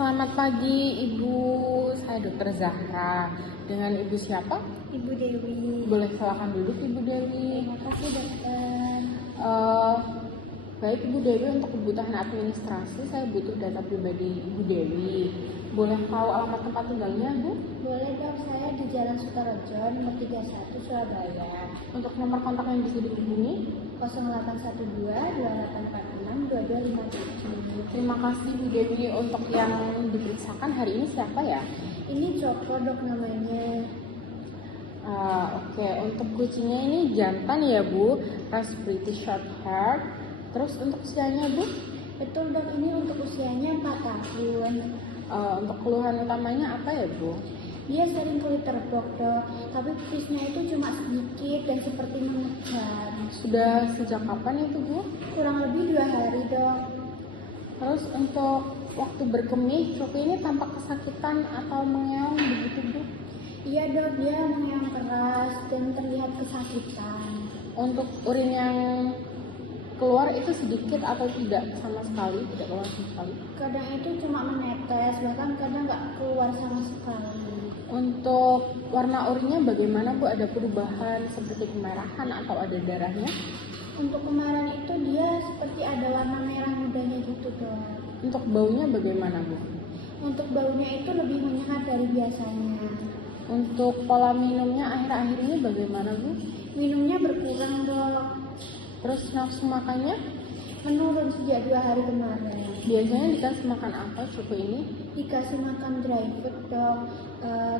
Selamat pagi Ibu, saya Dr. Zahra. Dengan Ibu siapa? Ibu Dewi. Boleh silakan duduk Ibu Dewi. Terima kasih dokter. Baik Ibu Dewi, untuk kebutuhan administrasi saya butuh data pribadi Ibu Dewi. Boleh tahu alamat tempat tinggalnya Bu? Boleh dok, saya di Jalan Sukarejo nomor 31 Surabaya. Untuk nomor kontak yang bisa dihubungi? 0812 2846 2257. Terima kasih Bu Dewi. Untuk yang diperiksakan hari ini siapa ya? Ini Joko dok namanya. Oke, untuk kucingnya ini jantan ya Bu, ras British Shorthair. Terus untuk usianya Bu? Betul dok, ini untuk usianya 4 tahun. Untuk keluhan utamanya apa ya Bu? Dia sering kulit terbok dok, tapi pipisnya itu cuma sedikit dan seperti memegang. Sudah sejak kapan itu Bu? Kurang lebih 2 hari dok. Terus untuk waktu berkemih, Coki ini tampak kesakitan atau mengeong begitu Bu? Iya dok, dia mengeong keras dan terlihat kesakitan. Untuk urin yang keluar itu sedikit atau tidak sama sekali, tidak keluar sama sekali? Kadang itu cuma menetes, bahkan kadang nggak keluar sama sekali. Untuk warna urinnya bagaimana Bu? Ada perubahan seperti kemerahan atau ada darahnya? Untuk kemarin itu dia seperti ada warna merah mudanya gitu dok. Untuk baunya bagaimana Bu? Untuk baunya itu lebih menyengat dari biasanya. Untuk pola minumnya akhir-akhir ini bagaimana Bu? Minumnya berkurang dok. Terus nafsu makannya? Menurun sejak 2 hari kemarin. Biasanya dikasih makan apa Coki ini? Dikasih makan dry food dok,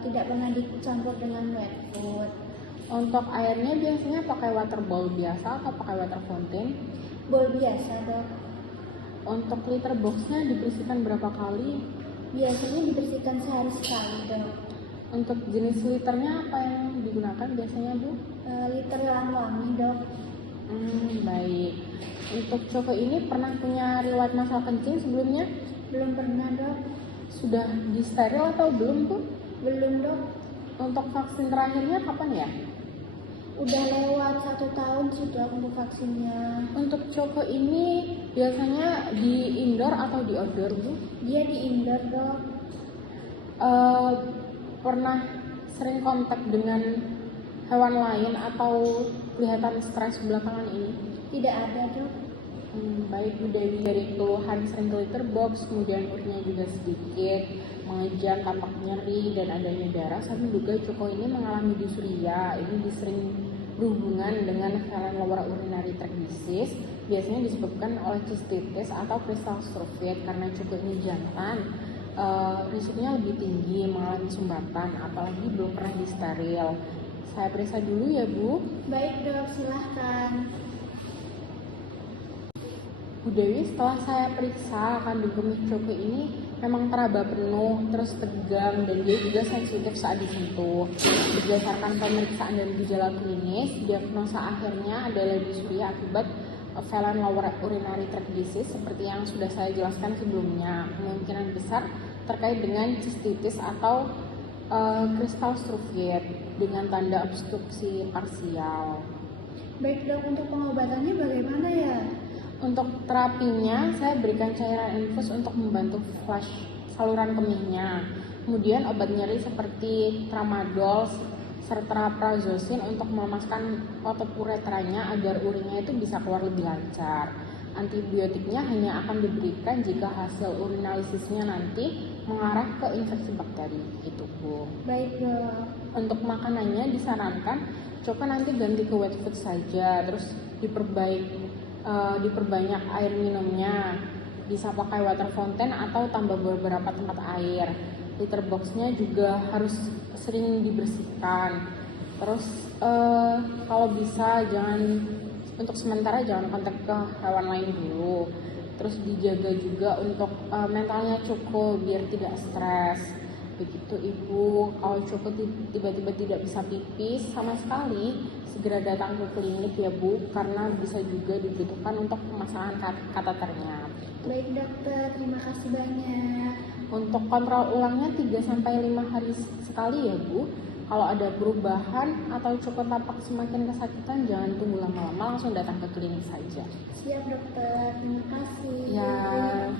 tidak pernah dicampur dengan wet food. Untuk airnya biasanya pakai water bowl biasa atau pakai water fountain? Bowl biasa dok. Untuk litter boxnya dibersihkan berapa kali? Biasanya dibersihkan sehari sekali dok. Untuk jenis liternya apa yang digunakan biasanya Bu? Liter wangi dok. Baik. Untuk Coki ini pernah punya riwayat masalah kencing sebelumnya? Belum pernah dok. Sudah disteril atau belum Bu? Belum dok. Untuk vaksin terakhirnya kapan ya? Udah lewat 1 tahun sih dok untuk vaksinnya. Untuk Coki ini biasanya di indoor atau di outdoor Bu? Dia di indoor dok. Pernah sering kontak dengan hewan lain atau kelihatan stres belakangan ini? Tidak ada dok. Baik Bu Dewi, dari keluhan sering ke litter box, kemudian urinnya juga sedikit, mengejan, tampak nyeri, dan adanya darah, saya menduga Joko ini mengalami dysuria. Ini sering berhubungan dengan feline lower urinary tract disease, biasanya disebabkan oleh cystitis atau crystal surfeit. Karena Joko ini jantan, risikonya lebih tinggi mengalami sumbatan, apalagi belum pernah disteril. Saya periksa dulu ya Bu. Baik dok, silahkan. Bu Dewi, setelah saya periksa kandung kemih Coki ini memang teraba penuh, terus tegang, dan dia juga sensitif saat disentuh. Berdasarkan pemeriksaan dan gejala klinis, diagnosa akhirnya adalah dysuria akibat feline lower urinary tract disease seperti yang sudah saya jelaskan sebelumnya. Kemungkinan besar terkait dengan cystitis atau crystal surfeit dengan tanda obstruksi parsial. Baik dok, untuk pengobatannya bagaimana ya? Untuk terapinya, saya berikan cairan infus untuk membantu flush saluran kemihnya. Kemudian obat nyeri seperti tramadol serta prazosin untuk melemaskan otot uretranya agar urinnya itu bisa keluar lebih lancar. Antibiotiknya hanya akan diberikan jika hasil urinalisisnya nanti mengarah ke infeksi bakteri. Itu Bu. Baik dok. Untuk makanannya disarankan coba nanti ganti ke wet food saja, terus diperbanyak air minumnya, bisa pakai water fountain atau tambah beberapa tempat air. Litter boxnya juga harus sering dibersihkan. Terus kalau bisa untuk sementara jangan kontak ke hewan lain dulu. Terus dijaga juga untuk mentalnya cukup biar tidak stres. Begitu Ibu. Kalau cukup tiba-tiba tidak bisa pipis sama sekali, segera datang ke klinik ya Bu, karena bisa juga dibutuhkan untuk pemasangan kateternya. Baik dokter, terima kasih banyak. Untuk kontrol ulangnya 3-5 hari sekali ya Bu. Kalau ada perubahan atau cukup tampak semakin kesakitan, jangan tunggu lama-lama, langsung datang ke klinik saja. Siap dokter, terima kasih. Ya.